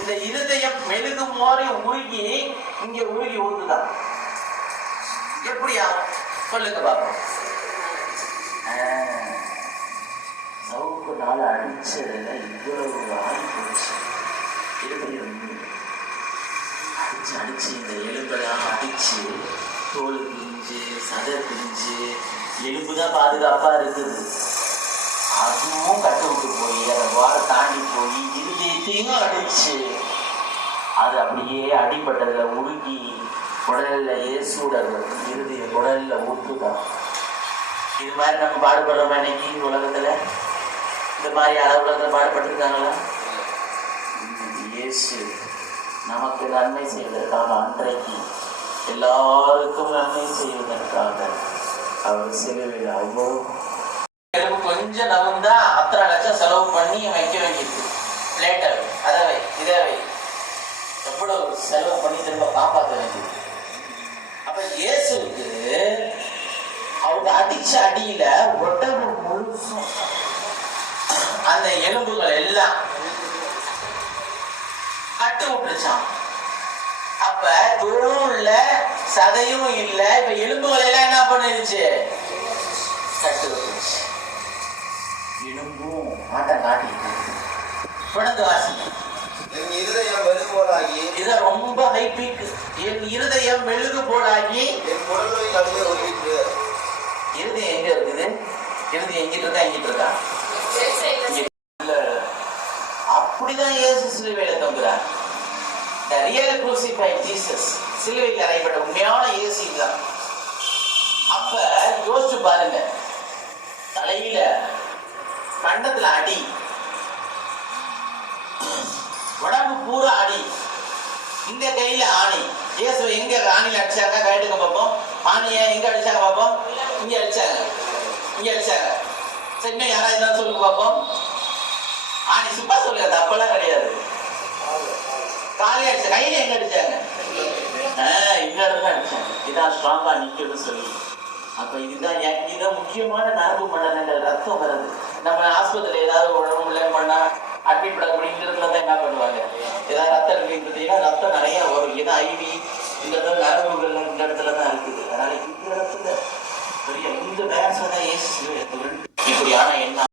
இந்த இருதயம் மெழுகு மாதிரி உருகி இங்க உருகி ஊத்துதான். எப்படியா சொல்லுங்க பாப்போம். சவுக்கு நாள் அடிச்சதுல இவ்வளவு ஆகி போச்சு. இருதயம் அடிச்சு அடிச்சு இந்த எலும்பெல்லாம் அடிச்சு தோல் பிரிஞ்சு சதை பிரிஞ்சு எலும்புதான் பாதுகாப்பா இருக்குது. அதுவும் கட்டு விட்டு போய் அதை வாழை தாண்டி போய் இருதயத்தையும் அடிச்சு அது அப்படியே அடிப்பட்டதுல உருகி குடல்ல இயேசுட இருதய குடல்ல ஊத்துதான். இது மாதிரி நம்ம பாடுபடுறோம் இன்னைக்கு உலகத்துல. இந்த மாதிரி அளவுல பாடுபட்டுருக்காங்களா? இயேசு நமக்கு நன்மை செய்வதற்காக அன்றைக்கு எல்லாருக்கும் நன்மை செய்வதற்காக அவர் சிலுவையில் அவ்வளோ கொஞ்சம் நவந்தா 10 லட்சம் செலவு பண்ணி வைக்க வேண்டியிருக்கு. பிளேட்டவை அதவை இதவை எவ்வளவு செலவு பண்ணி திரும்ப காப்பாற்ற வேண்டியது. அப்ப இயேசுக்கு அவங்க அடிச்ச அடியில உடம்பு முழுசும் அந்த எலும்புகள் எல்லாம் கட்டு விட்டுருச்சான். அப்ப தோளும் இல்ல சதையும் இல்ல. இப்ப எலும்புகள் எல்லாம் என்ன பண்ணிருச்சு? கட்டு விட்டுருச்சு. எலும்பும் ஆட்டம் காட்டிட்டு தொடர்ந்து வாசிங்க. என் இருதயம் மெழுகு போலாகி, இத ரொம்ப ஹைபிக். என் இருதயம் மெழுகு போலாகி என் குடலை நடுவே ஒருவிட்டு. இருதயம் எங்க இருக்குது? இருதயம் எங்கிட்டு இருக்கா? எங்கிட்டு இருக்கா? அப்படிதான் இயேசு சிலுவையில தொங்குறார். The real crucified Jesus, சிலுவையில் அறையப்பட்ட உண்மையான இயேசு தான். அப்ப யோசிச்சு பாருங்க, தலையில கண்டத்துல அடி, உடம்பு பூரா அடி, இந்த கையில ஆணி. இயேசு எங்க ஆணியில அடிச்சாங்க? கைட்டுங்க பார்ப்போம். ஆணிய எங்க அடிச்சாங்க பார்ப்போம்? இங்க அடிச்சாங்க, இங்க அடிச்சாங்க. சரி, இன்னும் யாராவது இருந்தாலும் சொல்லுங்க பார்ப்போம். ஆணி சும்மா சொல்லுங்க, தப்பெல்லாம் கிடையாது. காலையை அடிச்ச, கையில எங்க அடிச்சாங்க? இங்க இருந்து அடிச்சாங்க. இதான் ஸ்ட்ராங்கா நிக்கணும்னு சொல்லி. அப்ப இதுதான் முக்கியமான நரம்பு மண்டலங்கள், ரத்தம் வருது. நம்ம ஆஸ்பத்திரி ஏதாவது உடம்பு பண்ணா அட்மிட் பண்ணக்கூடிய இடத்துல தான் என்ன பண்ணுவாங்க?